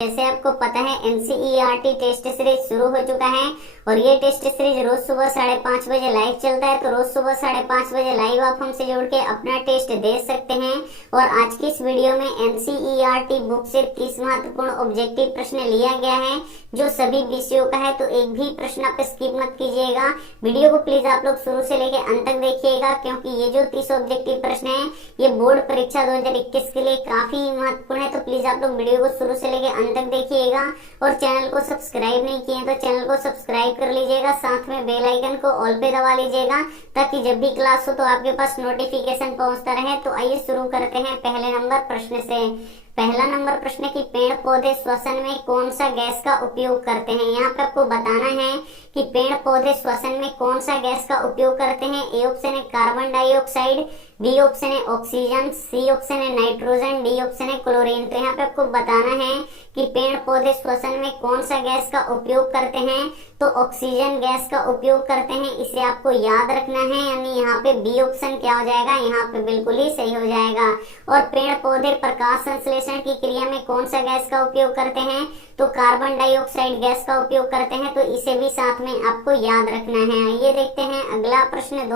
जैसे आपको पता है एनसीईआरटी टेस्ट सीरीज शुरू हो चुका है और ये टेस्ट सीरीज रोज सुबह 5:30 बजे लाइव चलता है। तो रोज सुबह 5:30 बजे लाइव आप हमसे जुड़ के अपना टेस्ट दे सकते हैं। और आज की इस वीडियो में एनसीईआरटी बुक से 30 महत्वपूर्ण ऑब्जेक्टिव प्रश्न लिया गया है जो सभी विषयों का है। तो एक भी प्रश्न आप स्किप मत कीजिएगा, वीडियो को प्लीज आप लोग शुरू से लेकर अंत तक देखिएगा, क्योंकि ये जो 30 ऑब्जेक्टिव प्रश्न है ये बोर्ड परीक्षा 2021 के लिए काफी महत्वपूर्ण है। तो प्लीज आप लोग वीडियो को शुरू से लेकर अंत तक देखिएगा और चैनल को सब्सक्राइब नहीं किए तो चैनल को सब्सक्राइब कर लीजिएगा, साथ में बेल आइकन को ऑल पे दबा लीजिएगा ताकि जब भी क्लास हो तो आपके पास नोटिफिकेशन पहुंचता रहे। तो आइए शुरू करते हैं पहले नंबर प्रश्न से। पहला नंबर प्रश्न की पेड़ पौधे श्वसन में कौन सा गैस का उपयोग करते हैं। यहाँ पे आपको बताना है कि पेड़ पौधे श्वसन में कौन सा गैस का उपयोग करते हैं। ए ऑप्शन है कार्बन डाइऑक्साइड, बी ऑप्शन है ऑक्सीजन, सी ऑप्शन है नाइट्रोजन, डी ऑप्शन है क्लोरीन। तो यहाँ पे आपको बताना है कि पेड़ पौधे श्वसन में कौन सा गैस का उपयोग करते हैं। तो ऑक्सीजन गैस का उपयोग करते हैं, इसे आपको याद रखना है। यानी यहाँ पे बी ऑप्शन क्या हो जाएगा, यहाँ पे बिल्कुल ही सही हो जाएगा। और पेड़ पौधे प्रकाश संश्लेषण की क्रिया में कौन सा गैस का उपयोग करते हैं। तो कार्बन डाइऑक्साइड गैस का उपयोग करते हैं। तो इसे भी साथ में आपको याद रखना है। ये देखते हैं अगला प्रश्न।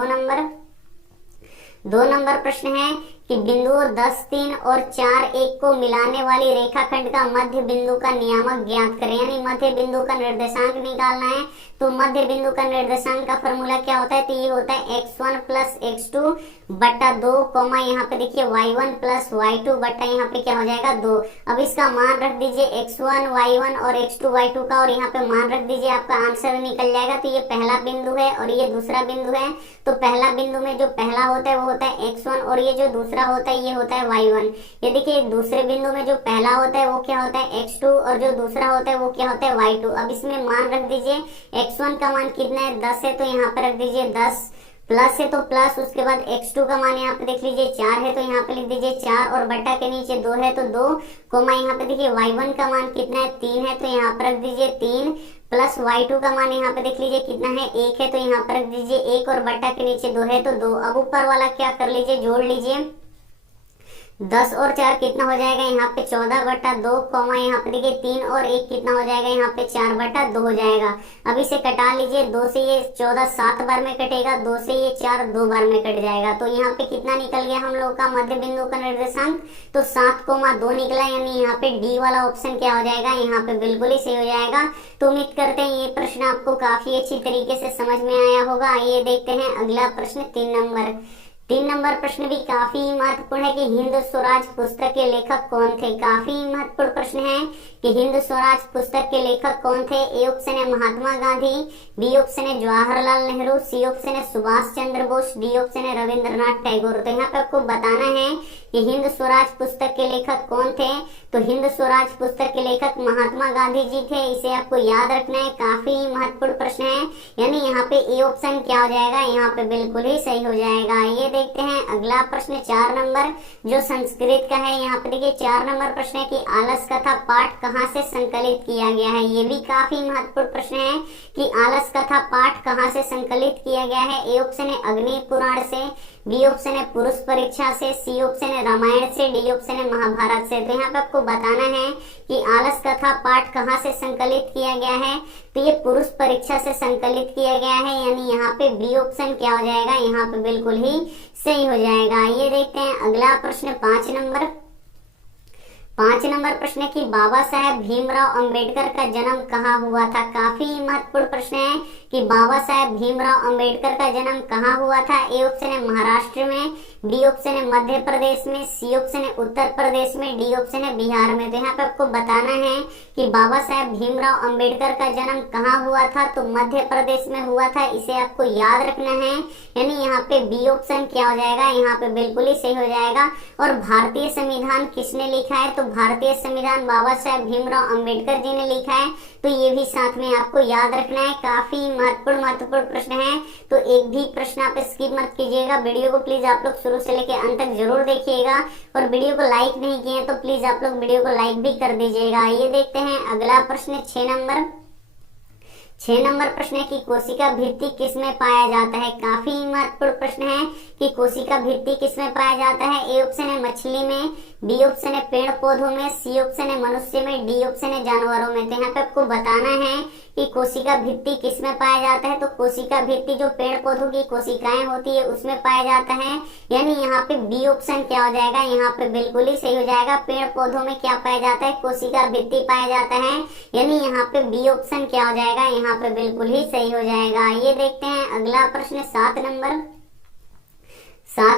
2 नंबर प्रश्न है कि बिंदुओं 10, 3 और 4, 1 को मिलाने वाली रेखाखंड का मध्य बिंदु का नियामक ज्ञात करें। यानी मध्य बिंदु का निर्देशांक निकालना है। तो मध्य बिंदु का निर्देशांक का फॉर्मूला क्या होता है। तो ये होता है x1 प्लस x2 बटा 2, यहाँ पे देखिए y1 प्लस y2 बटा यहाँ पे क्या हो जाएगा 2। अब इसका मान रख दीजिए x1 y1 और x2 y2 का, और यहाँ पे मान रख दीजिए, आपका आंसर निकल जाएगा। तो ये पहला बिंदु है और ये दूसरा बिंदु है। तो पहला बिंदु में जो पहला होता है वो होता है x1 और ये जो दूसरा होता है ये होता है y1। ये देखिए दूसरे बिंदु में जो पहला होता है वो क्या होता है x2 और जो दूसरा होता है वो क्या होता है y2। अब इसमें मान रख दीजिए, x1 का मान कितना है 10 है, तो यहाँ पे रख दीजिए 10, प्लस है तो प्लस, उसके बाद x2 का मान यहाँ पे देख लीजिए 4 है तो यहाँ पे लिख दीजिए 4, और बटा के नीचे 2 है तो 2, कोमा यहाँ पे देखिए y1 का मान कितना है 3 है तो यहाँ पे रख दीजिए 3, प्लस y2 का मान यहाँ पे देख लीजिए कितना है 1 है तो यहाँ पे रख दीजिए 1, और बटा के नीचे 2 है तो 2। अब ऊपर वाला क्या कर लीजिए, जोड़ लीजिए। 10 और 4 कितना हो जाएगा, यहाँ पे 14 बटा 2, कॉमा यहाँ पे देखिए 3 और 1 कितना हो जाएगा, यहाँ पे 4 बटा 2 हो जाएगा। अब इसे कटा लीजिए, 2 से ये 14 7 बार में कटेगा, 2 से ये 4 2 बार में कट जाएगा। तो यहाँ पे कितना निकल गया हम लोग का मध्य बिंदु का निर्देशांक, तो 7,2 निकला। यानी यहाँ पे डी वाला ऑप्शन क्या हो जाएगा, यहाँ पे बिल्कुल ही सही हो जाएगा। तो उम्मीद करते हैं ये प्रश्न आपको काफी अच्छी तरीके से समझ में आया होगा। आइए देखते हैं अगला प्रश्न। 3 नंबर प्रश्न भी काफी महत्वपूर्ण है कि हिंद स्वराज पुस्तक के लेखक कौन थे। काफी महत्वपूर्ण प्रश्न है कि हिंद स्वराज पुस्तक के लेखक कौन थे। ए ऑप्शन है महात्मा गांधी, बी ऑप्शन है जवाहरलाल नेहरू, सी ऑप्शन है सुभाष चंद्र बोस, डी ऑप्शन है रविंद्रनाथ टैगोर। तो यहाँ पे आपको बताना है कि हिंद स्वराज पुस्तक के लेखक कौन थे। तो हिंद स्वराज पुस्तक के लेखक महात्मा गांधी जी थे, इसे आपको याद रखना है। काफी महत्वपूर्ण प्रश्न है। यानी यहाँ पे ए ऑप्शन क्या हो जाएगा, यहाँ पे बिल्कुल ही सही हो जाएगा। ये देखते हैं अगला प्रश्न 4 नंबर जो संस्कृत का है। यहाँ पे देखिए 4 नंबर प्रश्न है कि आलस कथा पाठ कहाँ से संकलित किया गया है। ये भी काफी महत्वपूर्ण प्रश्न है कि आलस कथा पाठ कहाँ से संकलित किया गया है। ए ऑप्शन है अग्नि पुराण से, बी ऑप्शन है पुरुष परीक्षा से, सी ऑप्शन है रामायण से, डी ऑप्शन है महाभारत से। तो यहाँ पे आपको बताना है कि आलस कथा पाठ कहाँ से संकलित किया गया है। तो ये पुरुष परीक्षा से संकलित किया गया है। यानी यहाँ पे बी ऑप्शन क्या हो जाएगा, यहाँ पे बिल्कुल ही सही हो जाएगा। ये देखते हैं अगला प्रश्न 5 नंबर प्रश्न की बाबा साहेब भीमराव अंबेडकर का जन्म कहाँ हुआ था। काफी महत्वपूर्ण प्रश्न है कि बाबा साहेब भीमराव अंबेडकर का जन्म कहाँ हुआ था। ए ऑप्शन है महाराष्ट्र में, बी ऑप्शन है मध्य प्रदेश में, सी ऑप्शन है उत्तर प्रदेश में, डी ऑप्शन है बिहार में। तो यहाँ पे आपको बताना है कि बाबा साहेब भीमराव अंबेडकर का जन्म कहाँ हुआ था। तो मध्य प्रदेश में हुआ था, इसे आपको याद रखना है। यानी यहाँ पे बी ऑप्शन क्या हो जाएगा, यहाँ पे बिल्कुल ही सही हो जाएगा। और भारतीय संविधान किसने लिखा है। तो भारतीय संविधान बाबा साहेब भीमराव अंबेडकर जी ने लिखा है। तो ये भी साथ में आपको याद रखना है। काफी महत्वपूर्ण प्रश्न है। तो एक भी प्रश्न आप स्किप मत कीजिएगा, वीडियो को प्लीज आप लोग शुरू से लेकर अंत तक जरूर देखिएगा। और वीडियो को लाइक नहीं किए तो प्लीज आप लोग वीडियो को लाइक भी कर दीजिएगा। ये देखते हैं अगला प्रश्न 6 नंबर प्रश्न है कि कोशिका भित्ति किसमें पाया जाता है। काफी महत्वपूर्ण प्रश्न है कि कोशिका भित्ति किसमें पाया जाता है। ए ऑप्शन है मछली में, बी ऑप्शन है पेड़ पौधों में, सी ऑप्शन है मनुष्य में, डी ऑप्शन है जानवरों में। तो यहाँ पे आपको बताना है कि कोशिका भित्ति किस में पाया जाता है। तो कोशिका भित्ति जो पेड़ पौधों की कोशिकाएं होती है उसमें पाया जाता है, यानी यहाँ पे बी ऑप्शन क्या हो जाएगा, यहाँ पे बिल्कुल ही सही हो जाएगा। पेड़ पौधों में क्या पाया जाता है, कोशिका भित्ति पाया जाता है, यानी यहाँ पे बी ऑप्शन क्या हो जाएगा, यहाँ पे बिल्कुल ही सही हो जाएगा। ये देखते हैं अगला प्रश्न 7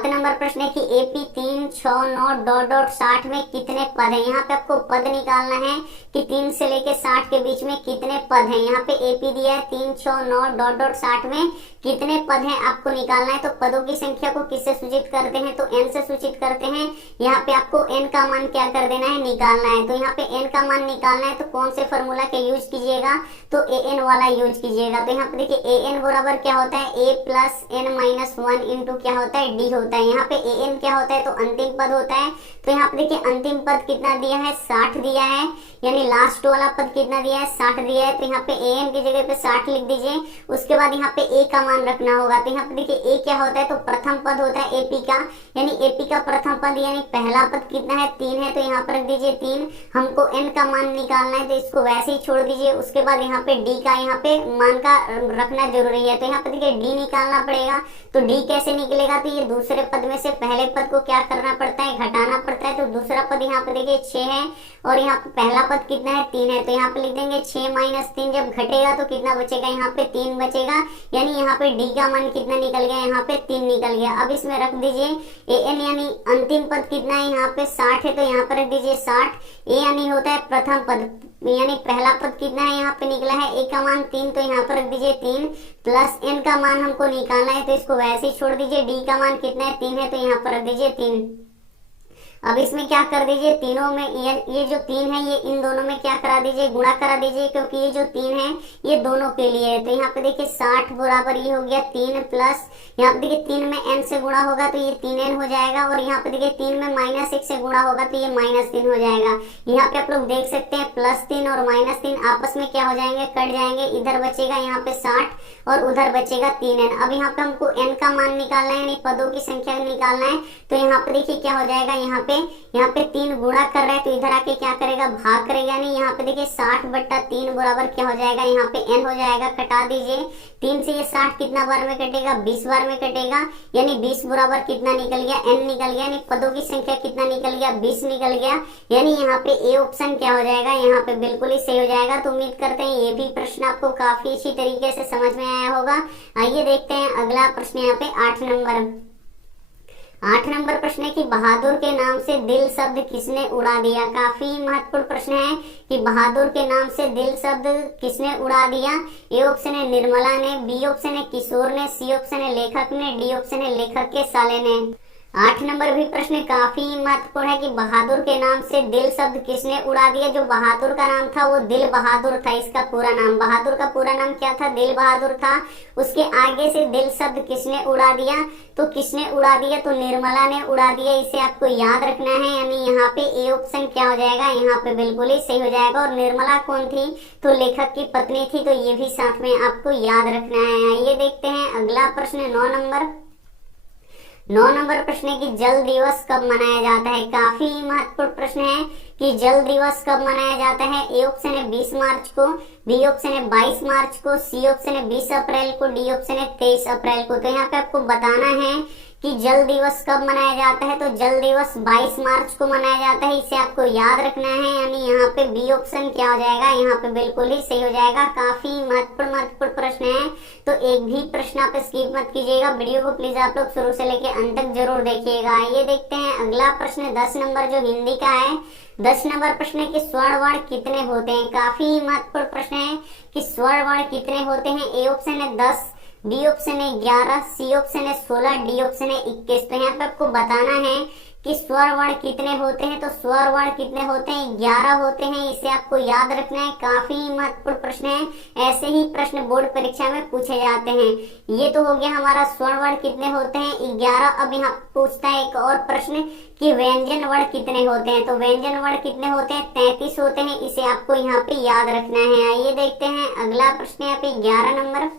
नंबर प्रश्न है कि AP 3, 6, 9 डॉट डॉट 60 में कितने पद हैं। यहाँ पे आपको पद निकालना है कि 3 से लेके 60 के बीच में कितने पद हैं। यहाँ पे AP दिया है 3, 6, 9 डॉट डॉट 60 में कितने पद हैं आपको निकालना है। तो पदों की संख्या को किससे सूचित करते हैं, तो n से सूचित करते हैं। यहाँ पे आपको n का मान क्या कर देना है, निकालना है। तो यहाँ पे n का मान निकालना है तो कौन से फॉर्मूला के यूज कीजिएगा, तो an वाला यूज कीजिएगा। तो यहाँ पे देखिए an बराबर क्या होता है, a plus n minus 1 into क्या होता है, d होता है। यहाँ पे an क्या होता है, तो अंतिम पद होता है। तो यहाँ पे देखिए अंतिम पद कितना दिया है, 60 दिया है, यानी लास्ट वाला पद कितना दिया है, 60 दिया है। तो यहाँ पे an की जगह पे 60 लिख दीजिए। उसके बाद यहाँ पे a का मान रखना होगा। तो यहाँ पे देखिए a क्या होता है, तो प्रथम पद होता है AP का, यानी AP का प्रथम पद यानी पहला पद कितना है, 3 है। तो यहाँ पर रख दीजिए 3। हमको n का मान निकालना है तो इसको वैसे ही छोड़ दीजिए। उसके बाद यहाँ पे d का यहाँ पे मान का रखना जरूरी है। तो यहाँ पे देखिए d निकालना पड़ेगा। तो d कैसे निकलेगा, तो ये दूसरे पद में से पहले पद को क्या करना पड़ता है, घटाना पड़ता है। तो दूसरा पद यहाँ पे देखिए 6 है और यहाँ पे पहला पद कितना है, 3 है। तो यहाँ पे लिख देंगे 6 माइनस 3, जब घटेगा तो कितना बचेगा, यहाँ पे 3 बचेगा, यानी यहाँ पे d का मान कितना निकल गया, यहाँ पे 3 निकल गया। अब इसमें रख दीजिए an, यानी अंतिम पद कितना है, यहाँ पे 60 है। तो यहाँ पर रख दीजिए 60। a यानी होता है प्रथम पद, यानी पहला पद कितना है, यहाँ पे निकला है a का मान 3। तो यहाँ पर रख दीजिए 3 प्लस n का मान हमको निकालना है। तो इसको वैसे ही छोड़ दीजिए। d का मान कितना है, 3 है। तो यहाँ पर रख दीजिए 3। अब इसमें क्या कर दीजिए, तीनों में ये जो 3 है ये इन दोनों में क्या करा दीजिए, गुणा करा दीजिए, क्योंकि ये जो 3 है ये दोनों के लिए है। तो यहाँ पे देखिए 60 बराबर ये हो गया 3 प्लस, यहाँ पे देखिए 3 में n से गुणा होगा तो ये 3n हो जाएगा, और यहाँ पे देखिए 3 में -1 से गुणा होगा तो ये -3 हो जाएगा। यहाँ पे आप लोग देख सकते हैं +3 और -3 आपस में क्या हो जाएंगे, कट जाएंगे। इधर बचेगा यहाँ पे 60 और उधर बचेगा 3n। अब यहाँ पे हमको n का मान निकालना है, यानी पदों की संख्या निकालना है। तो यहाँ पे देखिए क्या हो जाएगा, यहाँ पे 3 गुणा कर रहा है तो इधर आके क्या करेगा, भाग करेगा। नहीं, यहाँ पे देखिए 60/3 बराबर क्या हो जाएगा, यहाँ पे n हो जाएगा। कटा दीजिए, 3 से ये 60 कितना बार में कटेगा, 20 बार में कटेगा, यानी 20 बराबर कितना निकल गया, n निकल गया। यानी पदों की संख्या कितना निकल गया, 20 निकल गया। यानी यहाँ पे ए ऑप्शन क्या हो जाएगा, यहाँ पे बिल्कुल ही सही हो जाएगा। तो उम्मीद करते हैं ये भी प्रश्न आपको काफी अच्छी तरीके से समझ में आया होगा। आइए देखते हैं अगला प्रश्न, यहाँ पे 8 नंबर प्रश्न है कि बहादुर के नाम से दिल शब्द किसने उड़ा दिया। काफी महत्वपूर्ण प्रश्न है कि बहादुर के नाम से दिल शब्द किसने उड़ा दिया। ए ऑप्शन है निर्मला ने, बी ऑप्शन है किशोर ने, सी ऑप्शन है लेखक ने, डी ऑप्शन है लेखक के साले ने। 8 नंबर भी प्रश्न काफी महत्वपूर्ण है कि बहादुर के नाम से दिल शब्द किसने उड़ा दिया। जो बहादुर का नाम था वो दिल बहादुर था, इसका पूरा नाम, बहादुर का पूरा नाम क्या था, दिल बहादुर था। उसके आगे से दिल शब्द किसने उड़ा दिया, तो किसने उड़ा दिया, तो निर्मला ने उड़ा दिया। इसे आपको याद रखना है, यानी यहाँ पे ए ऑप्शन क्या हो जाएगा, यहाँ पे बिल्कुल ही सही हो जाएगा। और निर्मला कौन थी, तो लेखक की पत्नी थी। तो ये भी साथ में आपको याद रखना है। ये देखते हैं अगला प्रश्न 9 नंबर प्रश्न है कि जल दिवस कब मनाया जाता है। काफी महत्वपूर्ण प्रश्न है कि जल दिवस कब मनाया जाता है। ए ऑप्शन है 20 मार्च को, बी ऑप्शन है 22 मार्च को, सी ऑप्शन है 20 अप्रैल को, डी ऑप्शन है 23 अप्रैल को। तो यहाँ पे आपको बताना है कि जल दिवस कब मनाया जाता है। तो जल दिवस 22 मार्च को मनाया जाता है, इसे आपको याद रखना है। यानी यहाँ पे बी ऑप्शन क्या हो जाएगा, यहाँ पे बिल्कुल ही सही हो जाएगा। काफी महत्वपूर्ण प्रश्न है, तो एक भी प्रश्न आप स्किप मत कीजिएगा। वीडियो को प्लीज आप लोग शुरू से लेके अंत तक जरूर देखिएगा। ये देखते हैं अगला प्रश्न 10 नंबर जो हिंदी का है। 10 नंबर प्रश्न है कि स्वर्ण वर्ण कितने होते हैं। काफी महत्वपूर्ण प्रश्न है कि स्वर्ण वर्ण कितने होते हैं। ए ऑप्शन है 10, बी ऑप्शन है 11, सी ऑप्शन है 16, डी ऑप्शन है 21। तो यहाँ पे आपको बताना है कि स्वर वर्ण कितने होते हैं। तो स्वर वर्ण कितने होते हैं, 11 होते हैं। इसे आपको याद रखना है। काफी महत्वपूर्ण प्रश्न है, ऐसे ही प्रश्न बोर्ड परीक्षा में पूछे जाते हैं। ये तो हो गया हमारा स्वर वर्ण कितने होते हैं 11। अब यहाँ पूछता है एक और प्रश्न कि व्यंजन वर्ण कितने होते हैं। तो व्यंजन वर्ण कितने होते हैं, 33 होते हैं। इसे आपको यहाँ पे याद रखना है। आइए देखते हैं अगला प्रश्न यहाँ पे 11 नंबर।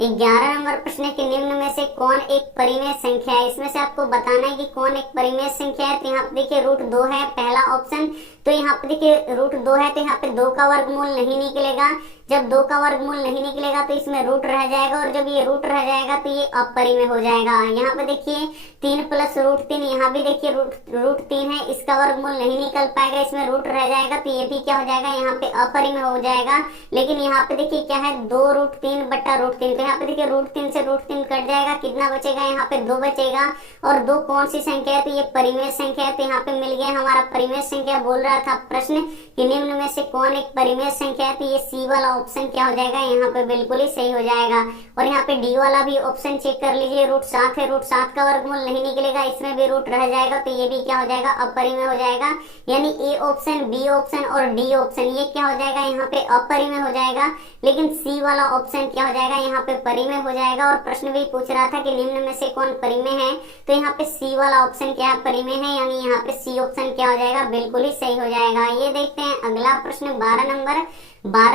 11 नंबर प्रश्न है कि निम्न में से कौन एक परिमेय संख्या है। इसमें से आपको बताना है कि कौन एक परिमेय संख्या है। तो यहाँ पे देखिए रूट 2 है पहला ऑप्शन। तो यहाँ पे देखिए रूट 2 है तो यहाँ पे 2 का वर्गमूल नहीं निकलेगा। जब 2 का वर्गमूल नहीं निकलेगा तो इसमें रूट रह जाएगा, और जब ये रूट रह जाएगा तो ये अपरिमेय हो जाएगा। यहाँ पे देखिए 3 प्लस रूट 3, यहाँ भी देखिए रूट 3 है, इसका वर्गमूल नहीं निकल पाएगा, इसमें रूट रह जाएगा तो ये भी क्या हो जाएगा, यहाँ पे अपरिमेय हो जाएगा। लेकिन यहाँ पे देखिए क्या है 2 रूट 3 बटा रूट 3, तो यहाँ पे देखिए रूट 3 से रूट 3 कट जाएगा, कितना बचेगा, यहाँ पे 2 बचेगा। और 2 कौन सी संख्या है, तो ये परिमेय संख्या है। तो यहाँ पे मिल गया हमारा परिमेय संख्या। बोल रहा था प्रश्न कि निम्न में से कौन एक परिमेय संख्या है, तो ये सी वाला ऑप्शन क्या हो जाएगा, यहाँ पे बिल्कुल ही सही हो जाएगा। और यहाँ पे डी वाला भी ऑप्शन चेक कर लीजिए, रूट 7 है, रूट 7 का वर्गमूल नहीं निकलेगा, इसमें भी रूट रह जाएगा, तो ये भी क्या हो जाएगा, अपरिमेय हो जाएगा। यानी ए ऑप्शन, बी ऑप्शन और डी ऑप्शन ये क्या हो जाएगा, यहाँ पे अपरिमेय हो जाएगा। लेकिन सी वाला ऑप्शन क्या हो जाएगा, यहाँ पे परिमेय हो जाएगा। और प्रश्न भी पूछ रहा था कि निम्न में से कौन परिमेय है, तो यहाँ पे सी वाला ऑप्शन क्या है, परिमेय है, यानी यहाँ पे सी ऑप्शन क्या हो जाएगा, बिल्कुल ही सही हो जाएगा। ये देखते हैं अगला प्रश्न 12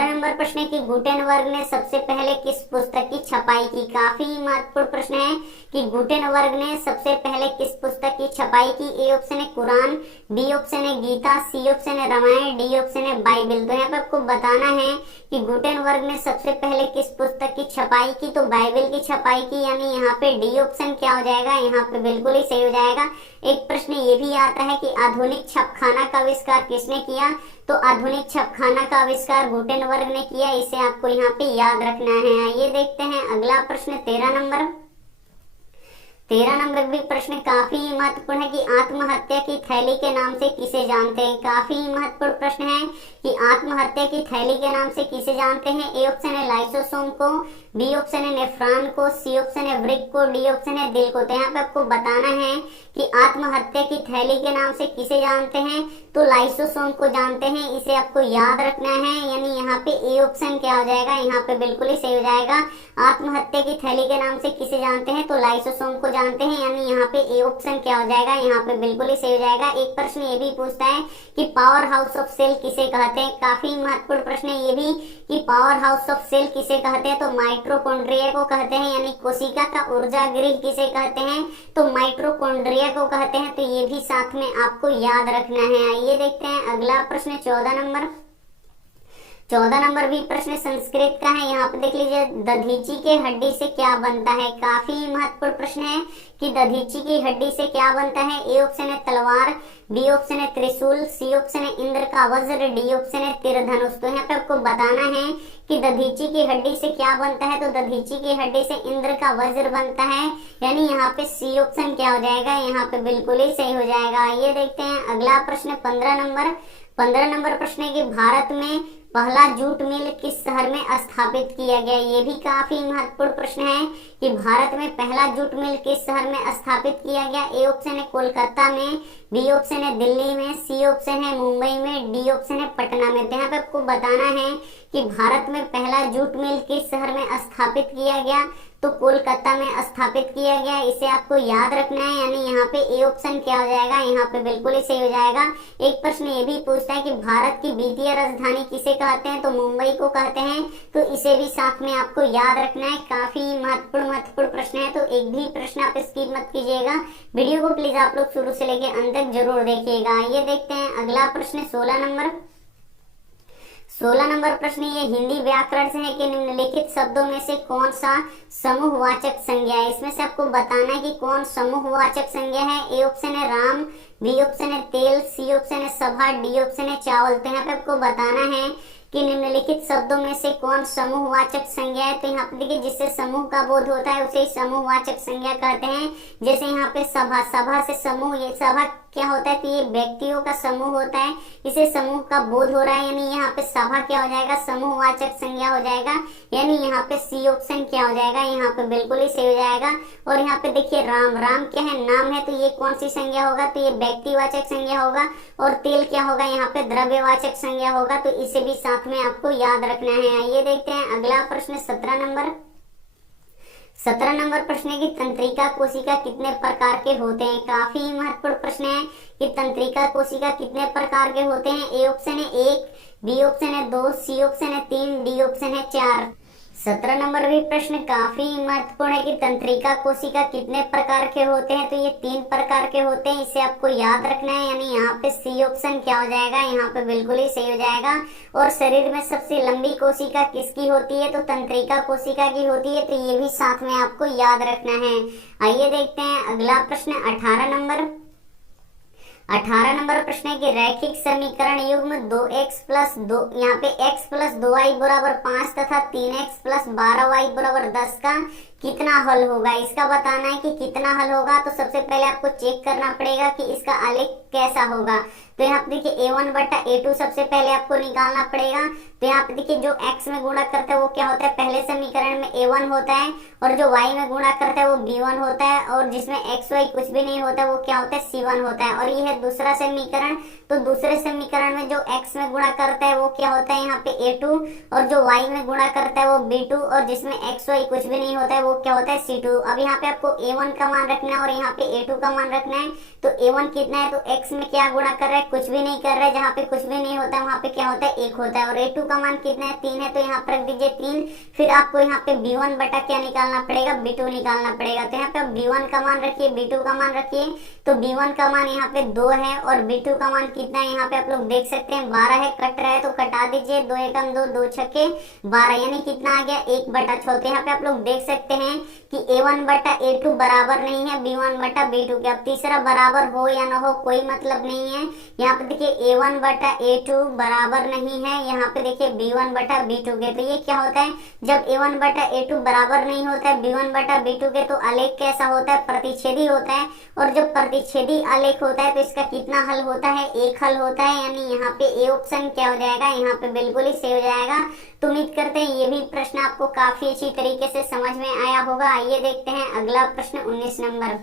नंबर प्रश्न है कि गुटेनबर्ग ने सबसे पहले किस पुस्तक की छपाई की। काफी महत्वपूर्ण प्रश्न है कि गुटेनबर्ग ने सबसे पहले किस पुस्तक की छपाई की। ए ऑप्शन है कुरान, बी ऑप्शन है गीता, सी ऑप्शन है रामायण, डी ऑप्शन है बाइबल। तो यहाँ पे आपको बताना है कि गुटेनबर्ग ने सबसे पहले किस पुस्तक की छपाई की, तो बाइबल की छपाई की, यानी यहाँ पे डी ऑप्शन क्या हो जाएगा, यहाँ पे बिल्कुल ही सही हो जाएगा। एक प्रश्न ये भी आता है कि आधुनिक छपखाना का आविष्कार किसने किया, तो आधुनिक छपखाना का आविष्कार गुटेनबर्ग ने किया, इसे आपको यहाँ पे याद रखना है। आइए देखते हैं अगला प्रश्न 13 नंबर भी प्रश्न काफी महत्वपूर्ण है कि आत्महत्या की थैली के नाम से किसे जानते हैं। काफी महत्वपूर्ण प्रश्न है कि आत्महत्या की थैली के नाम से किसे जानते हैं। ए ऑप्शन है लाइसोसोम को, बी ऑप्शन है नेफ्रॉन को, सी ऑप्शन है वृक्क को, डी ऑप्शन है दिल को। तो यहाँ पे आपको बताना है कि आत्महत्या की थैली के नाम से किसे जानते हैं, तो लाइसोसोम को जानते हैं, इसे आपको याद रखना है। यानी यहाँ पे ए ऑप्शन क्या हो जाएगा, यहाँ पे बिल्कुल ही सही हो जाएगा। आत्महत्या की थैली के नाम से किसे जानते हैं, तो लाइसोसोम को जानते हैं, यानी यहाँ पे ए ऑप्शन क्या हो जाएगा, यहाँ पे बिल्कुल ही सही हो जाएगा। एक प्रश्न ये भी पूछता है कि पावर हाउस ऑफ सेल किसे कहते हैं। काफी महत्वपूर्ण प्रश्न है ये भी कि पावर हाउस ऑफ सेल किसे कहते हैं, तो माइटोकॉन्ड्रिया को कहते हैं। यानी कोशिका का ऊर्जा गृह किसे कहते हैं, तो माइटोकॉन्ड्रिया को कहते हैं। तो ये भी साथ में आपको याद रखना है। आइए देखते हैं अगला प्रश्न 14 नंबर भी प्रश्न संस्कृत का है। यहाँ पे देख लीजिए दधीची के हड्डी से क्या बनता है। काफी महत्वपूर्ण प्रश्न है कि दधीची की हड्डी से क्या बनता है। ए ऑप्शन है तलवार, बी ऑप्शन है त्रिशूल, सी ऑप्शन है इंद्र का वज्र, डी ऑप्शन है तीर धनुष। तो यहाँ पे आपको बताना है कि दधीची की हड्डी से क्या बनता है, तो दधीची की हड्डी से इंद्र का वज्र बनता है, यानी यहाँ पे सी ऑप्शन क्या हो जाएगा, यहाँ पे बिल्कुल ही सही हो जाएगा। ये देखते हैं अगला प्रश्न 15 नंबर प्रश्न है कि भारत में पहला जूट मिल किस शहर में स्थापित किया गया। ये भी काफी महत्वपूर्ण प्रश्न है कि भारत में पहला जूट मिल किस शहर में स्थापित किया गया। ए ऑप्शन है कोलकाता में, बी ऑप्शन है दिल्ली में, सी ऑप्शन है मुंबई में, डी ऑप्शन है पटना में। तो यहाँ पे आपको बताना है कि भारत में पहला जूट मिल किस शहर में स्थापित किया गया, तो कोलकाता में स्थापित किया गया, इसे आपको याद रखना है। यानी यहाँ पे ए ऑप्शन क्या हो जाएगा, यहाँ पे बिल्कुल ही सही हो जाएगा। एक प्रश्न ये भी पूछता है कि भारत की वित्तीय राजधानी किसे कहते हैं, तो मुंबई को कहते हैं, तो इसे भी साथ में आपको याद रखना है। काफी महत्वपूर्ण प्रश्न है, तो एक भी प्रश्न आप स्किप मत कीजिएगा। वीडियो को प्लीज आप लोग शुरू से लेके अंत तक जरूर देखिएगा। ये देखते हैं अगला प्रश्न 16 नंबर प्रश्न ये हिंदी व्याकरण से है कि निम्नलिखित शब्दों में से कौन सा समूहवाचक संज्ञा है। इसमें से आपको बताना है कि कौन समूहवाचक संज्ञा है। ए ऑप्शन है राम, बी ऑप्शन है तेल, सी ऑप्शन है सभा, डी ऑप्शन है चावल। तो यहाँ पे आपको बताना है कि निम्नलिखित शब्दों में से कौन समूहवाचक संज्ञा है। तो यहाँ पे देखिए जिससे समूह का बोध होता है उसे समूहवाचक संज्ञा कहते हैं। जैसे यहाँ पे सभा, सभा से समूह, ये सभा क्या होता है, तो ये व्यक्तियों का समूह होता है, इसे समूह का बोध हो रहा है, यानी यहाँ पे सभा क्या हो जाएगा, समूहवाचक संज्ञा हो जाएगा। यानी यहाँ पे सी ऑप्शन क्या हो जाएगा, यहाँ पे बिल्कुल ही सही हो जाएगा। और यहाँ पे देखिए राम, राम क्या है, नाम है, तो ये कौन सी संज्ञा होगा, तो ये व्यक्तिवाचक संज्ञा होगा। और तेल क्या होगा, यहाँ पे द्रव्यवाचक संज्ञा होगा, तो इसे भी साथ में आपको याद रखना है। आइए देखते हैं अगला प्रश्न 17 नंबर प्रश्न है कि तंत्रिका कोशिका कितने प्रकार के होते हैं। काफी महत्वपूर्ण प्रश्न है कि तंत्रिका कोशिका कितने प्रकार के होते हैं। ए ऑप्शन है 1, बी ऑप्शन है 2, सी ऑप्शन है 3, डी ऑप्शन है 4। 17 नंबर भी प्रश्न काफी महत्वपूर्ण है कि तंत्रिका कोशिका कितने प्रकार के होते हैं, तो ये 3 प्रकार के होते हैं, इसे आपको याद रखना है। यानी यहाँ पे सी ऑप्शन क्या हो जाएगा, यहाँ पे बिल्कुल ही सही हो जाएगा। और शरीर में सबसे लंबी कोशिका किसकी होती है, तो तंत्रिका कोशिका की होती है, तो ये भी साथ में आपको याद रखना है। आइए देखते हैं अगला प्रश्न 18 नंबर प्रश्न है कि रैखिक समीकरण युग्म 2x प्लस 2, यहाँ पे x प्लस 2y बराबर 5 तथा 3x प्लस 12y बराबर 10 का कितना हल होगा। इसका बताना है कि कितना हल होगा। तो सबसे पहले आपको चेक करना पड़ेगा कि इसका आलेख कैसा होगा। तो यहाँ पे देखिए a1 बटा a2 सबसे पहले आपको निकालना पड़ेगा। तो यहाँ पे देखिए जो x में गुणा करता है वो क्या होता है, पहले समीकरण में a1 होता है, और जो y में गुणा करता है वो b1 होता है, और जिसमें x y कुछ भी नहीं होता वो क्या होता है, c1 होता है। और ये है दूसरा समीकरण। तो दूसरे समीकरण में जो x में गुणा करता है वो क्या होता है, यहाँ पे a2, और जो y में गुणा करता है वो b2, और जिसमें x y कुछ भी नहीं होता है वो क्या होता है, c2। अब यहाँ पे आपको a1 का मान रखना है और यहाँ पे a2 का मान रखना है। तो a1 कितना है, तो x में क्या गुणा कर रहा है, कुछ भी नहीं कर रहा है, जहाँ पे कुछ भी नहीं होता है वहाँ पे क्या होता है, 1 होता है। और a2 का मान कितना है, 3 है, तो यहाँ पर रख दीजिए 3। फिर आपको यहाँ पे b1 बटा क्या निकालना पड़ेगा, b2 निकालना पड़ेगा। तो यहाँ पे आप b1 का मान रखिए, b2 का मान रखिए। तो b1 का मान यहाँ पे 2 है और b2 का मान कितना है, यहाँ पे आप लोग देख सकते हैं 12 है, कट रहा है तो कटा दीजिए, 2 एकम 2, 2 छक्के 12, यानी कितना आ गया, 1/6। यहाँ पे आप लोग देख सकते हैं कि a1 बटा a2 बराबर नहीं है b1 बटा b2 के। अब तीसरा बराबर हो या ना हो कोई मतलब नहीं है। यहाँ पे देखिए a1 बटा a2 बराबर नहीं है, यहाँ पे देखिए b1 बटा b2 के। तो ये क्या होता है, जब a1 बटा a2 बराबर नहीं होता है b1 बटा b2 के, तो आलेख कैसा होता है, प्रतिच्छेदी होता है। और जब प्रतिच्छेदी आलेख होता है तो इसका कितना हल होता है, 1 हल होता है। यानी यहाँ पे ए ऑप्शन क्या हो जाएगा, यहाँ पे बिल्कुल ही सही हो जाएगा। तो उम्मीद करते हैं ये भी प्रश्न आपको काफी अच्छी तरीके से समझ में आया होगा। आइए देखते हैं अगला प्रश्न 19 नंबर।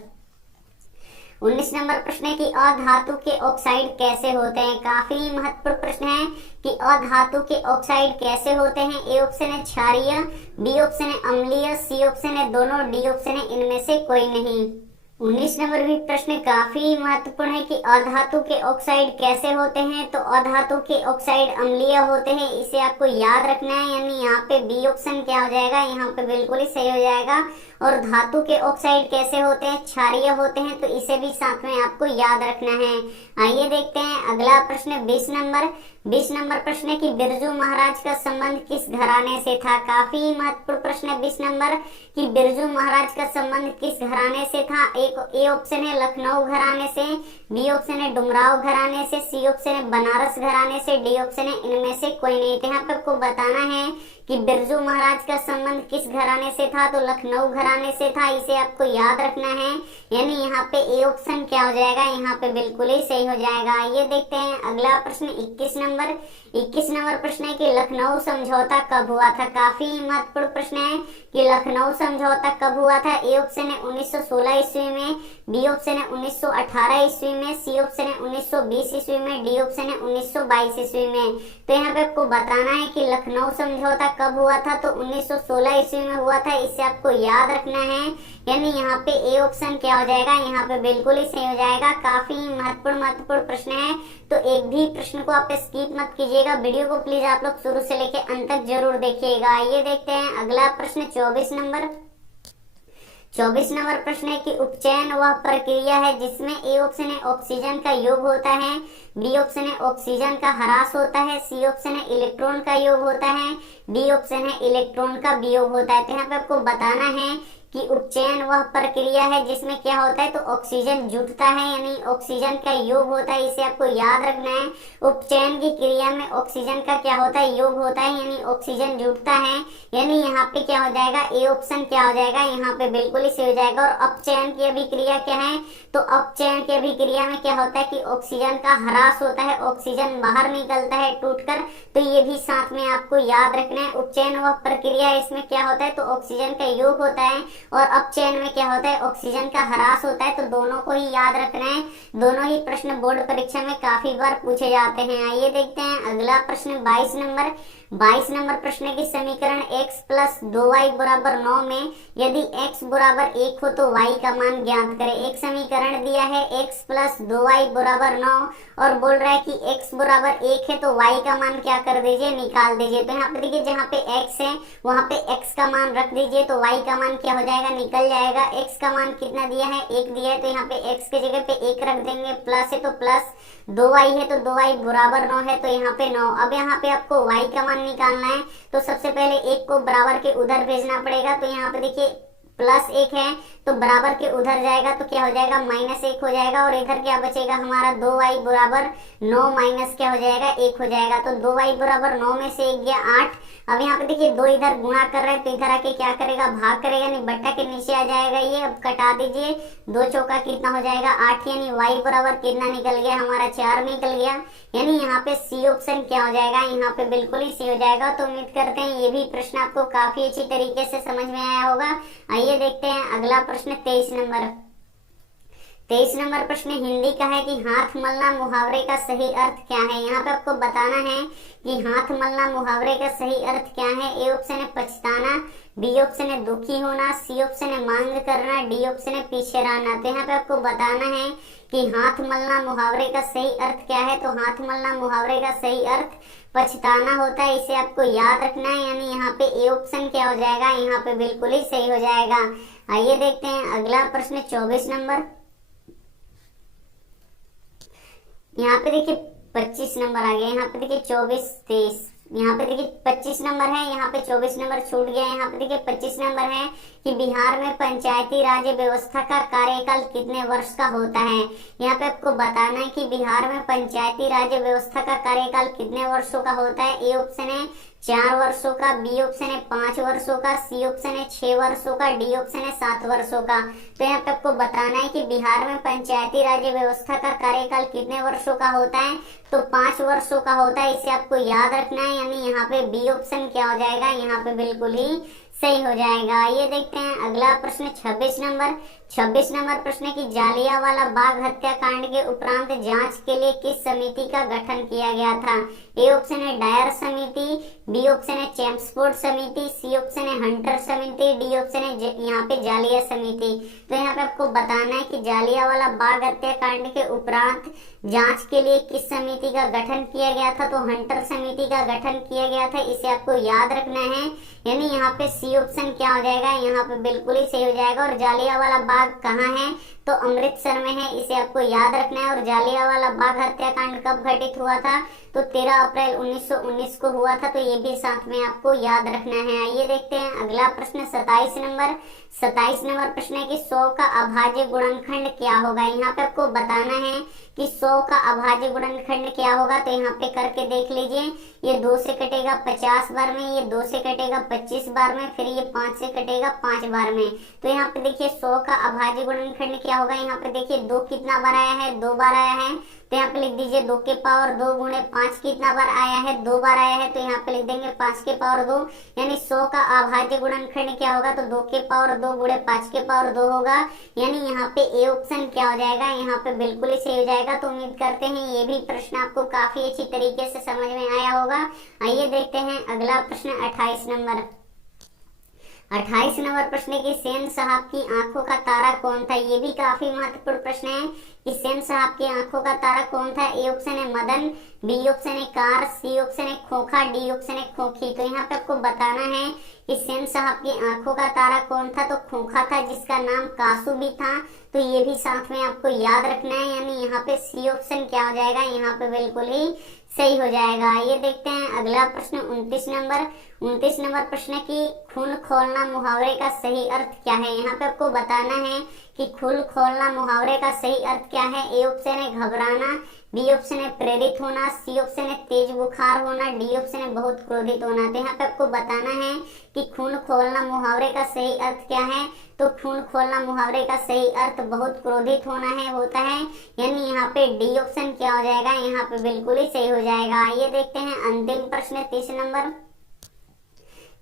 19 नंबर प्रश्न है कि अधातु के ऑक्साइड कैसे होते हैं। काफी महत्वपूर्ण प्रश्न है कि अधातु के ऑक्साइड कैसे होते हैं। ए ऑप्शन है क्षारीय, बी ऑप्शन है अम्लीय, सी ऑप्शन है दोनों, डी ऑप्शन है इनमें से कोई नहीं। 19 नंबर भी प्रश्न काफी महत्वपूर्ण है कि अधातु के ऑक्साइड कैसे होते हैं। तो अधातु के ऑक्साइड अम्लीय होते हैं, इसे आपको याद रखना है। यानी यहाँ पे बी ऑप्शन क्या हो जाएगा, यहाँ पे बिल्कुल ही सही हो जाएगा। और धातु के ऑक्साइड कैसे होते हैं, क्षारीय होते हैं, तो इसे भी साथ में आपको याद रखना है। आइए देखते हैं अगला प्रश्न 20 नंबर। 20 नंबर प्रश्न है कि बिरजू महाराज का संबंध किस घराने से था। काफी महत्वपूर्ण प्रश्न है 20 नंबर कि बिरजू महाराज का संबंध किस घराने से था। एक ए ऑप्शन है लखनऊ घराने से, बी ऑप्शन है डुमराव घराने से, सी ऑप्शन है बनारस घराने से, डी ऑप्शन है इनमें से कोई नहीं। तो यहाँ पे आपको बताना है कि बिरजू महाराज का संबंध किस घराने से था। तो लखनऊ घराने से था, इसे आपको याद रखना है। यानी यहाँ पे ए ऑप्शन क्या हो जाएगा, यहाँ पे बिल्कुल ही सही हो जाएगा। आइए देखते हैं अगला प्रश्न 21 नंबर। 21 नंबर प्रश्न है कि लखनऊ समझौता कब हुआ था। काफी महत्वपूर्ण प्रश्न है कि लखनऊ समझौता कब हुआ था। ए ऑप्शन है 1916 ईस्वी में, बी ऑप्शन है 1918 ईस्वी में, सी ऑप्शन है 1920 ईस्वी में, डी ऑप्शन है 1922 ईस्वी में। तो यहाँ पे आपको बताना है कि लखनऊ समझौता कब हुआ था। तो 1916 ईस्वी में हुआ था, इसे आपको याद रखना है। यानी यहाँ पे ए ऑप्शन क्या हो जाएगा, यहाँ पे बिल्कुल ही सही हो जाएगा। काफी महत्वपूर्ण प्रश्न है, तो एक भी प्रश्न को आप स्किप मत कीजिएगा। वीडियो को प्लीज आप लोग शुरू से लेके अंत तक जरूर देखिएगा। आइए देखते हैं अगला प्रश्न 24 नंबर। 24 नंबर प्रश्न है कि उपचयन वह प्रक्रिया है जिसमें ए ऑप्शन है ऑक्सीजन का योग होता है, बी ऑप्शन है ऑक्सीजन का ह्रास होता है, सी ऑप्शन है इलेक्ट्रॉन का योग होता है, डी ऑप्शन है इलेक्ट्रॉन का वियोग होता है। तो यहाँ पे आपको बताना है कि उपचयन वह प्रक्रिया है जिसमें क्या होता है, तो ऑक्सीजन जुटता है, यानी ऑक्सीजन का योग होता है, इसे आपको याद रखना है। उपचयन की क्रिया में ऑक्सीजन का क्या होता है, योग होता है, यानी ऑक्सीजन जुटता है। यानी यहाँ पे क्या हो जाएगा, ए ऑप्शन क्या हो जाएगा, यहाँ पे बिल्कुल ही सही हो जाएगा। और अपचयन की अभिक्रिया क्या है, तो अपचयन की अभिक्रिया में क्या होता है कि ऑक्सीजन का ह्रास होता है, ऑक्सीजन बाहर निकलता है टूटकर। तो ये भी साथ में आपको याद रखना है। उपचयन वह प्रक्रिया है, इसमें क्या होता है, तो ऑक्सीजन का योग होता है, और अपचयन में क्या होता है, ऑक्सीजन का ह्रास होता है। तो दोनों को ही याद रखना है। दोनों ही प्रश्न बोर्ड परीक्षा में काफी बार पूछे जाते हैं। आइए देखते हैं अगला प्रश्न 22 नंबर। 22 नंबर प्रश्न की समीकरण x प्लस 2y बराबर 9 में यदि x बराबर 1 हो तो y का मान ज्ञात करें। एक समीकरण दिया है x प्लस 2y बराबर 9 और बोल रहा है कि x बराबर 1 है तो y का मान क्या कर दीजिए, निकाल दीजिए। तो यहाँ पे देखिए जहाँ पे x है वहां पे x का मान रख दीजिए तो y का मान क्या हो जाएगा, निकल जाएगा। x का मान कितना दिया है, 1 दिया है तो यहाँ पे x की जगह पे 1 रख देंगे, प्लस है तो प्लस, 2y है तो 2y बराबर 9 है तो यहाँ पे 9। अब यहाँ पे आपको y का मान निकालना है तो सबसे पहले 1 को बराबर के उधर भेजना पड़ेगा। तो यहाँ पे देखिए प्लस 1 है तो बराबर के उधर जाएगा तो क्या हो जाएगा, -1 हो जाएगा और इधर क्या बचेगा हमारा 2y बराबर 9 माइनस क्या हो जाएगा, 1 हो जाएगा। तो 2y बराबर 9 में से 1 गया 8। अब यहाँ पे देखिए 2 इधर गुणा कर रहे हैं तो इधर आके क्या करेगा, भाग करेगा, नहीं बट्टा के नीचे आ जाएगा ये। अब कटा दीजिए, 2 चौका कितना हो जाएगा 8, यानी y बराबर कितना निकल गया हमारा 4 निकल गया। यानी यहाँ पे सी ऑप्शन क्या हो जाएगा, यहाँ पे बिल्कुल ही सी हो जाएगा। तो उम्मीद करते हैं ये भी प्रश्न आपको काफी अच्छी तरीके से समझ में आया होगा। आइए देखते हैं अगला प्रश्न 23 नंबर। 23 नंबर प्रश्न हिंदी का है कि हाथ मलना मुहावरे का सही अर्थ क्या है। यहाँ पे आपको बताना है कि हाथ मलना मुहावरे का सही अर्थ क्या है। ए ऑप्शन है पछताना, बी ऑप्शन है दुखी होना, सी ऑप्शन है मांग करना, डी ऑप्शन है पीछे रहना। तो यहाँ पे आपको बताना है कि हाथ मलना मुहावरे का सही अर्थ क्या है। तो हाथ मलना मुहावरे का सही अर्थ पछताना होता है, इसे आपको याद रखना है। यानी यहाँ पे ए ऑप्शन क्या हो जाएगा, यहाँ पे बिल्कुल ही सही हो जाएगा। आइए देखते हैं अगला प्रश्न 24 नंबर। यहाँ पे देखिए 25 नंबर आ गया, यहाँ पे देखिए 24, 23, यहाँ पे देखिए 25 नंबर है, यहाँ पे 24 नंबर छूट गया। यहाँ पे देखिए 25 नंबर है कि बिहार में पंचायती राज व्यवस्था का कार्यकाल कितने वर्ष का होता है। यहाँ पे आपको बताना है कि बिहार में पंचायती राज व्यवस्था का कार्यकाल कितने वर्षों का होता है। ए ऑप्शन है 4 वर्षों का, बी ऑप्शन है 5 वर्षों का, सी ऑप्शन है 6 वर्षों का, डी ऑप्शन है 7 वर्षों का। तो यहाँ पे आपको बताना है कि बिहार में पंचायती राज व्यवस्था का कार्यकाल कितने वर्षों का होता है। तो 5 वर्षों का होता है, इसे आपको याद रखना है। यानी यहाँ पे बी ऑप्शन क्या हो जाएगा, यहाँ पे बिल्कुल ही सही हो जाएगा। ये देखते हैं अगला प्रश्न 26 नंबर। 26 नंबर प्रश्न की जालियांवाला बाग हत्याकांड के उपरांत जांच के लिए किस समिति का गठन किया गया था। ए ऑप्शन है डायर समिति, बी ऑप्शन है चेम्सफोर्ड समिति, सी ऑप्शन है हंटर समिति, डी ऑप्शन है यहाँ पे जालिया समिति। तो यहाँ पे आपको बताना है कि जालियांवाला बाग हत्याकांड के उपरांत जांच के लिए किस समिति का गठन किया गया था। तो हंटर समिति का गठन किया गया था, इसे आपको याद रखना है। यानी यहाँ पे सी ऑप्शन क्या हो जाएगा, यहाँ पे बिल्कुल ही सही हो जाएगा। और जालियांवाला बाग कहाँ है, तो अमृतसर में है, इसे आपको याद रखना है। और जालियांवाला बाग हत्याकांड कब घटित हुआ था, तो 13 अप्रैल 1919 को हुआ था। तो ये भी साथ में आपको याद रखना है। आइए देखते हैं अगला प्रश्न 27 नंबर। 27 नंबर प्रश्न है कि 100 का अभाज्य गुणनखंड क्या होगा। यहाँ पे आपको बताना है कि 100 का अभाज्य गुणनखंड क्या होगा। तो यहाँ पे करके देख लीजिए, ये 2 से कटेगा 50 बार में, ये 2 से कटेगा 25 बार में, फिर ये 5 से कटेगा 5 बार में। तो यहाँ पे देखिए 100 का अभाज्य गुणनखंड क्या होगा। यहाँ पे देखिए 2 कितना बार आया है, 2 बार आया है। तो यहाँ पे लिख दीजिए 2 के पावर 2 गुणे 5 कितना बार आया है, 2 बार आया है। तो यहाँ पे लिख देंगे 5 के पावर 2। यानी 100 का अभाज्य गुणनखंड क्या होगा, तो 2 के पावर 2 गुणे 5 के पावर 2 होगा। यानी यहाँ पे ए ऑप्शन क्या हो जाएगा, यहाँ पे बिल्कुल ही सही हो जाएगा। तो उम्मीद करते हैं ये भी प्रश्न आपको काफी अच्छी तरीके से समझ में आया होगा। आइए देखते हैं अगला प्रश्न 28 नंबर। 28 नंबर प्रश्न की सेन साहब की आंखों का तारा कौन था। ये भी काफी महत्वपूर्ण प्रश्न है कि सेन साहब की आंखों का तारा कौन था। ए ऑप्शन है मदन, बी ऑप्शन है कार, सी ऑप्शन है खोखा, डी ऑप्शन है खोखी। तो यहाँ पे आपको बताना है कि सेन साहब की आंखों का तारा कौन था। तो खोखा था, जिसका नाम कासू भी था। तो ये भी साथ में आपको याद रखना है। यानी यहाँ पे सी ऑप्शन क्या हो जाएगा, यहाँ पे बिल्कुल ही सही हो जाएगा। ये देखते हैं अगला प्रश्न 29 नंबर। 29 नंबर प्रश्न की खून खोलना मुहावरे का सही अर्थ क्या है। यहाँ पे आपको बताना है कि खून खोलना मुहावरे का सही अर्थ क्या है। ए ऑप्शन है घबराना, बी ऑप्शन है प्रेरित होना, सी ऑप्शन है तेज बुखार होना, डी ऑप्शन है बहुत क्रोधित होना। तो यहाँ पे आपको बताना है कि खून खोलना मुहावरे का सही अर्थ क्या है। तो खून खोलना मुहावरे का सही अर्थ बहुत क्रोधित होना है होता है। यानी यहाँ पे डी ऑप्शन क्या हो जाएगा, यहाँ पे बिल्कुल ही सही हो जाएगा। ये देखते हैं अंतिम प्रश्न 30 नंबर।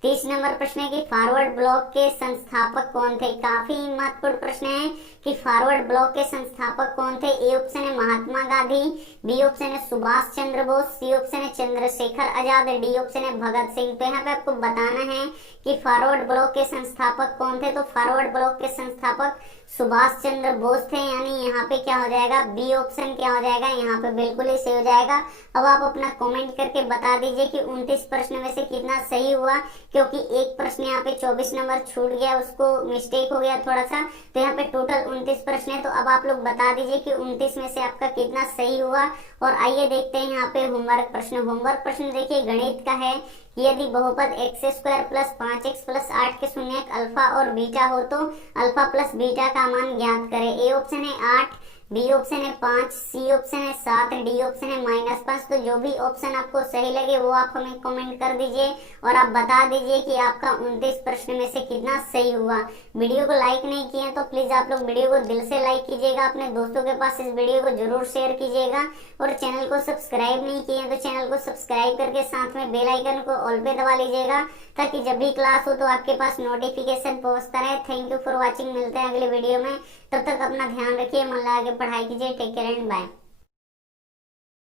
30 नंबर प्रश्न है कि फॉरवर्ड ब्लॉक के संस्थापक कौन थे। काफी महत्वपूर्ण प्रश्न है कि फॉरवर्ड ब्लॉक के संस्थापक कौन थे। ए ऑप्शन है महात्मा गांधी, बी ऑप्शन है सुभाष चंद्र बोस, सी ऑप्शन है चंद्रशेखर आजाद, डी ऑप्शन है भगत सिंह। तो यहाँ पे आपको बताना है कि फॉरवर्ड ब्लॉक के संस्थापक कौन थे। तो फॉरवर्ड ब्लॉक के संस्थापक सुभाष चंद्र बोस थे, यानी यहाँ पे क्या हो जाएगा, बी ऑप्शन क्या हो जाएगा, यहाँ पे बिल्कुल ही सही हो जाएगा। अब आप अपना कमेंट करके बता दीजिए कि 29 प्रश्न में से कितना सही हुआ, क्योंकि एक प्रश्न यहाँ पे 24 नंबर छूट गया, उसको मिस्टेक हो गया थोड़ा सा। तो यहाँ पे टोटल 29 प्रश्न है। तो अब आप लोग बता दीजिए कि 29 में से आपका कितना सही हुआ। और आइए देखते हैं यहाँ पे होमवर्क प्रश्न। होमवर्क प्रश्न देखिए गणित का है। यदि बहुपद x² + 5x + 8 के शून्यक अल्फा और बीटा हो तो अल्फा प्लस बीटा का मान ज्ञात करें। ए ऑप्शन है 8, बी ऑप्शन है 5, सी ऑप्शन है 7, डी ऑप्शन है -5। तो जो भी ऑप्शन आपको सही लगे वो आप हमें कमेंट कर दीजिए और आप बता दीजिए कि आपका 29 प्रश्न में से कितना सही हुआ। वीडियो को लाइक नहीं किए तो प्लीज आप लोग वीडियो को दिल से लाइक कीजिएगा, अपने दोस्तों के पास इस वीडियो को जरूर शेयर कीजिएगा। और चैनल को सब्सक्राइब नहीं किए तो चैनल को सब्सक्राइब करके साथ में बेल आइकन को ऑल पे दबा लीजिएगा, ताकि जब भी क्लास हो तो आपके पास नोटिफिकेशन पहुंचता रहे। Thank you for watching. मिलते हैं अगले वीडियो में, तब तक अपना ध्यान रखिए, मन लगा के पढ़ाई कीजिए। Take care and bye.